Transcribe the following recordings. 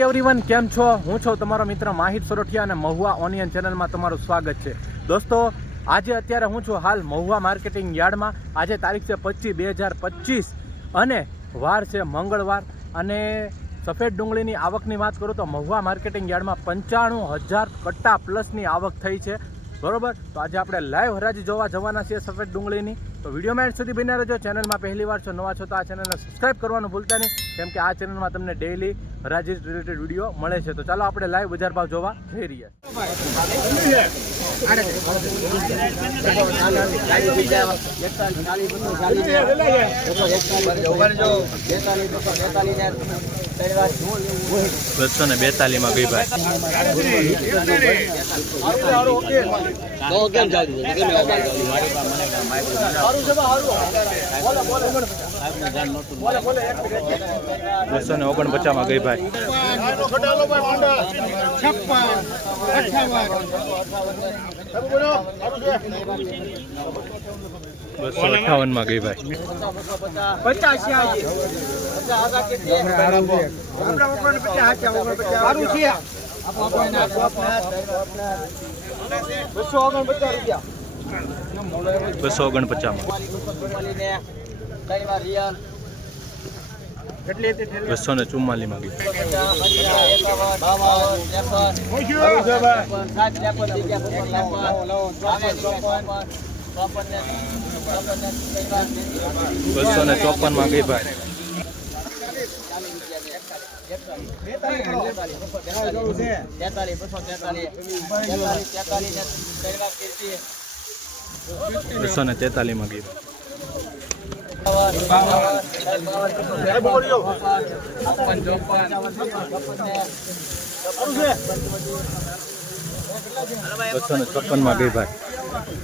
Everyone કેમ છો? હું છું તમારો મિત્ર માહિત સોરઠિયા અને મહુવા ઓનિયન ચેનલમાં તમારું સ્વાગત છે. દોસ્તો, આજે અત્યારે હું છું હાલ મહુવા માર્કેટિંગ યાર્ડમાં. આજે તારીખ છે પચીસ બે હજાર પચીસ અને વાર છે મંગળવાર. અને સફેદ ડુંગળીની આવકની વાત કરું તો મહુવા માર્કેટિંગ યાર્ડમાં પંચાણું હજાર કટ્ટા પ્લસની આવક થઈ છે. બરોબર તો આજે આપણે લાઈવ હરાજી જોવા જવાના છીએ સફેદ ડુંગળીની તો વિડીયોમાં એન્ડ સુધી બન્યા રહેજો ચેનલમાં પહેલી વાર છો નવા છો તો આ ચેનલને સબસ્ક્રાઈબ કરવાનું ભૂલતા નહીં કેમ કે આ ચેનલમાં તમને ડેઈલી હરાજી રિલેટેડ વીડિયો મળે છે તો ચાલો આપણે લાઈવ બજાર ભાવ જોવા જઈ રહ્યા બસો ને બેતાલીમાં ગઈ ભાઈ બસો ને ઓગણપચાસમાં ગઈ ભાઈ બસો અઠાવનમાં ગઈ ભાઈ. બસો ઓગણપચાસમાં બસો ને ચુમ્માલીમાં ગઈ. બસો ને ચોપનમાં ગઈ ભાઈ બસો ને તેતાલીમાં ગઈ બસો ને છપ્પનમાં ગઈ ભાઈ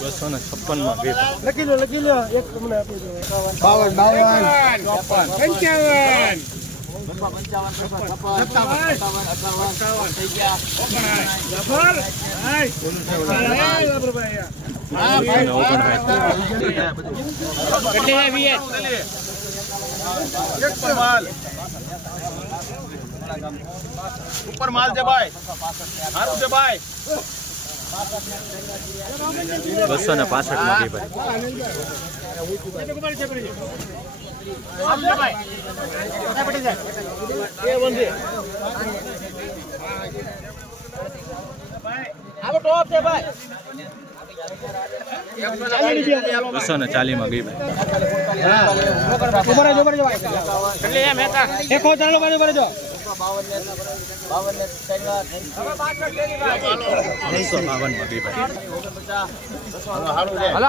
બસો ને છપ્પનમાં લખી લો લખી લો. એક તમને આપી દો બાવન બાવન. છપ્પન પંચાવન. ઉપર માલ છે ભાઈ. સારું છે ભાઈ. બસો ને પાસઠમાં ગઈ ભાઈ. બસો ને ચાલીમાં ગઈ ભાઈ. રહેજો બસો બાવનમાં ગઈ ભાઈ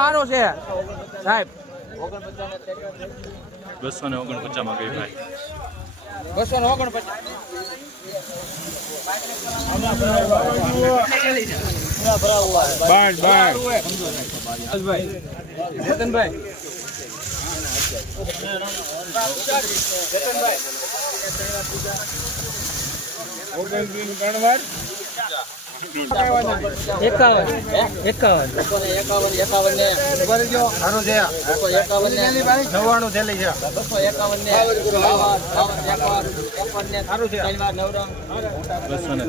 હલો છે. સાહેબ. બસો ને ઓગણપચાસમાં ગઈ ભાઈ બસો ને ઓગણપચાસ એકાવન એકાવન નવ્વાણું છે બસો ને.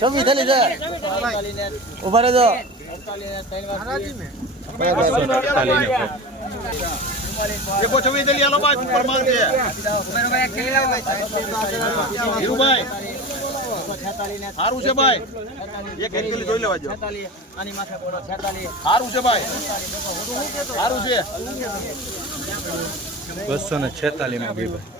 છવ્વીસ છે ઊભા રહેજો બસો ને અડતાલીસ ઉપર છે ભાઈ એક એક થેલી જોઈ લેવા જો સારું છે ભાઈ સારું છે બસો ને છેતાલીસમાં ભાઈ.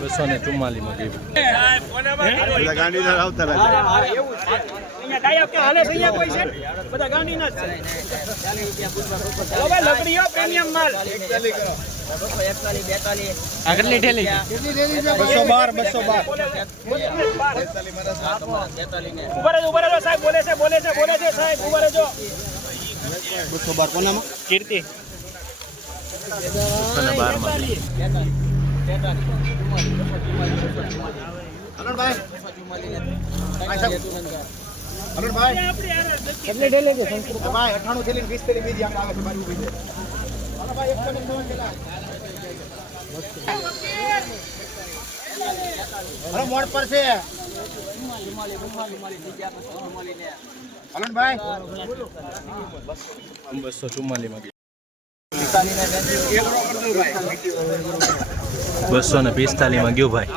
બસો ને ચુમ્માલી માં ગયું ગાંધીનગર આવતા રહે અહીંયા ડાયા કે હાલે છે અહીંયા કોઈ છે? ને? બધા ગાંધીના જ છે. ઓ ભાઈ લકડીઓ પ્રીમિયમ માલ. આગળની ઠેલી બસો બાર બાર. બાર કોનામાં? કીર્તિ. બસો ને બારમાં. ભાઈ અઠાણું થેલી વીસ થેલી બીજી આમ આવે છે ઊભી મોડ પર છે બસો ચુમ્માલીમાં ગઈ બસો ને પિસ્તાલીમાં ગયું ભાઈ.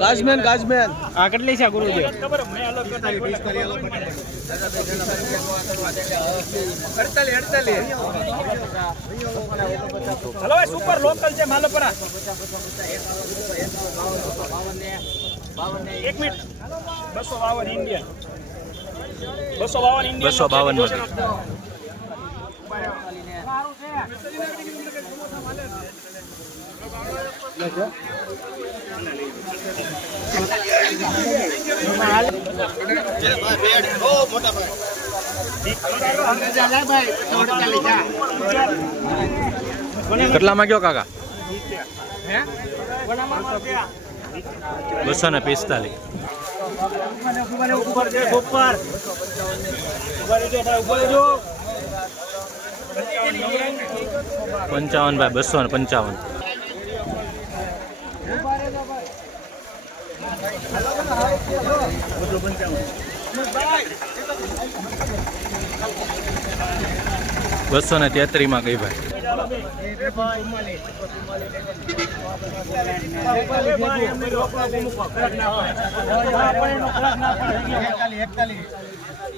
ગાજમેન ગાજમેન આ કેટલી છે ગુરુજી? ખબર મેં અલગ કરતા હલો ભાઈ સુપર લોકલ છે માલપરા. એક મિનિટ. બસો બાવન ઇન્ડિયન બસો બાવન બસો બાવન કેટલામાં ગયો કાકા? બસો ને પિસ્તાલીસ. ઉપર ઉપર ઉપર ઊભા રહેજો ભાઈ ઊભા રહેજો પંચાવન ભાઈ બસો ને પંચાવન. બસો ને તેત્રીમાં ગઈ ભાઈ.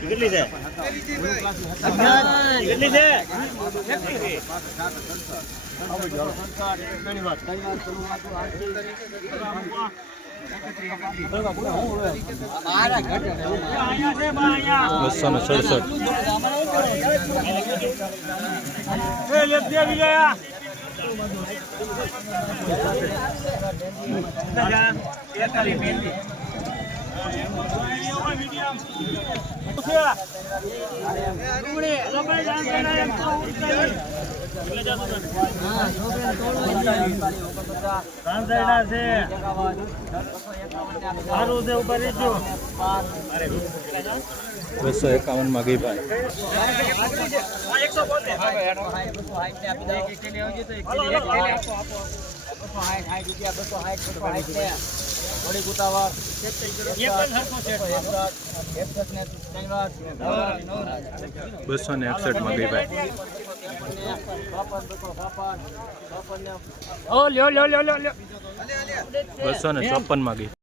કેટલી છે? કેટલી છે. બસો ને સડસઠ આવી ગયા. સારું છે એકાવનમાં બસો ગઈ ભાઈ એકસો બોતેર બસો ને એકસઠમાં ગઈ ભાઈ. ઓ લ્યો લ્યો લ્યો લ્યો લ્યો. બસો ને ચોપનમાં ગઈ